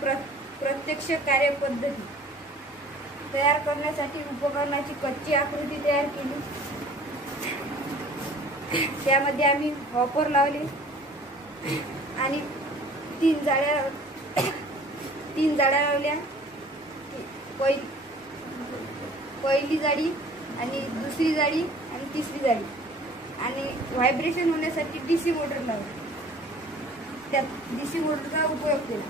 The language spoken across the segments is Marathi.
प्रत्यक्ष कार्यपद्धती तयार करण्यासाठी उपकरणाची कच्ची आकृती तयार केली. त्यामध्ये आम्ही हॉपर लावले आणि तीन जाळ्या लावल्या. पहिली जाळी आणि दुसरी जाळी आणि तिसरी जाळी आणि व्हायब्रेशन होण्यासाठी डीसी मोटर लावली. त्या डीसी मोटरचा उपयोग केला.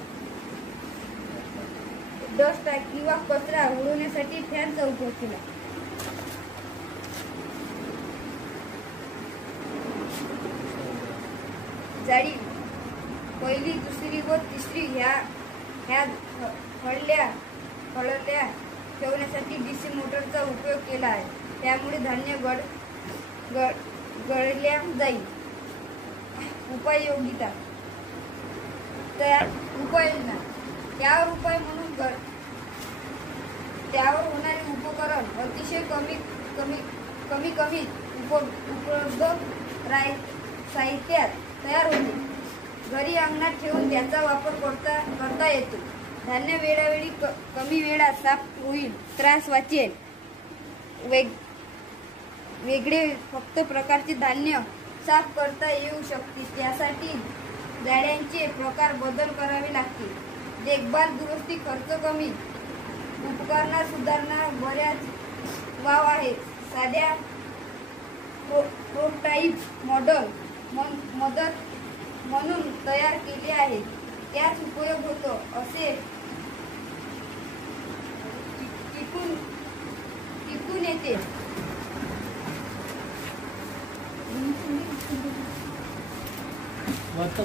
डस्ट किंवा कचरा उडवण्यासाठी फॅनचा उपयोग केला. जाळी पहिली, दुसरी व तिसरी ह्या हळल्या ठेवण्यासाठी डीसी मोटरचा उपयोग केला आहे. त्यामुळे धान्य गळल्या जाईल. उपाययोगिता उपाययोजना त्यावर उपाय म्हणून त्यावर होणारे उपकरण अतिशय कमी उपलब्ध साहित्यात तयार होते. घरी अंगणात ठेवून त्याचा वापर करता येतो. धान्य वेळोवेळी कमी वेळात साफ होईल. त्रास वाचेल. वेगळे फक्त प्रकारचे धान्य साफ करता येऊ शकते. त्यासाठी जाळ्यांचे प्रकार बदल करावे लागतील. देखभाल दुरुस्ती खर्च कमी. उपकरणात सुधारणा बऱ्याच वाव आहे. साध्या प्रोटोटाइप मॉडेल मदत म्हणून तयार केले आहे. त्याच उपयोग होतो असे टिकून येते. वार्ता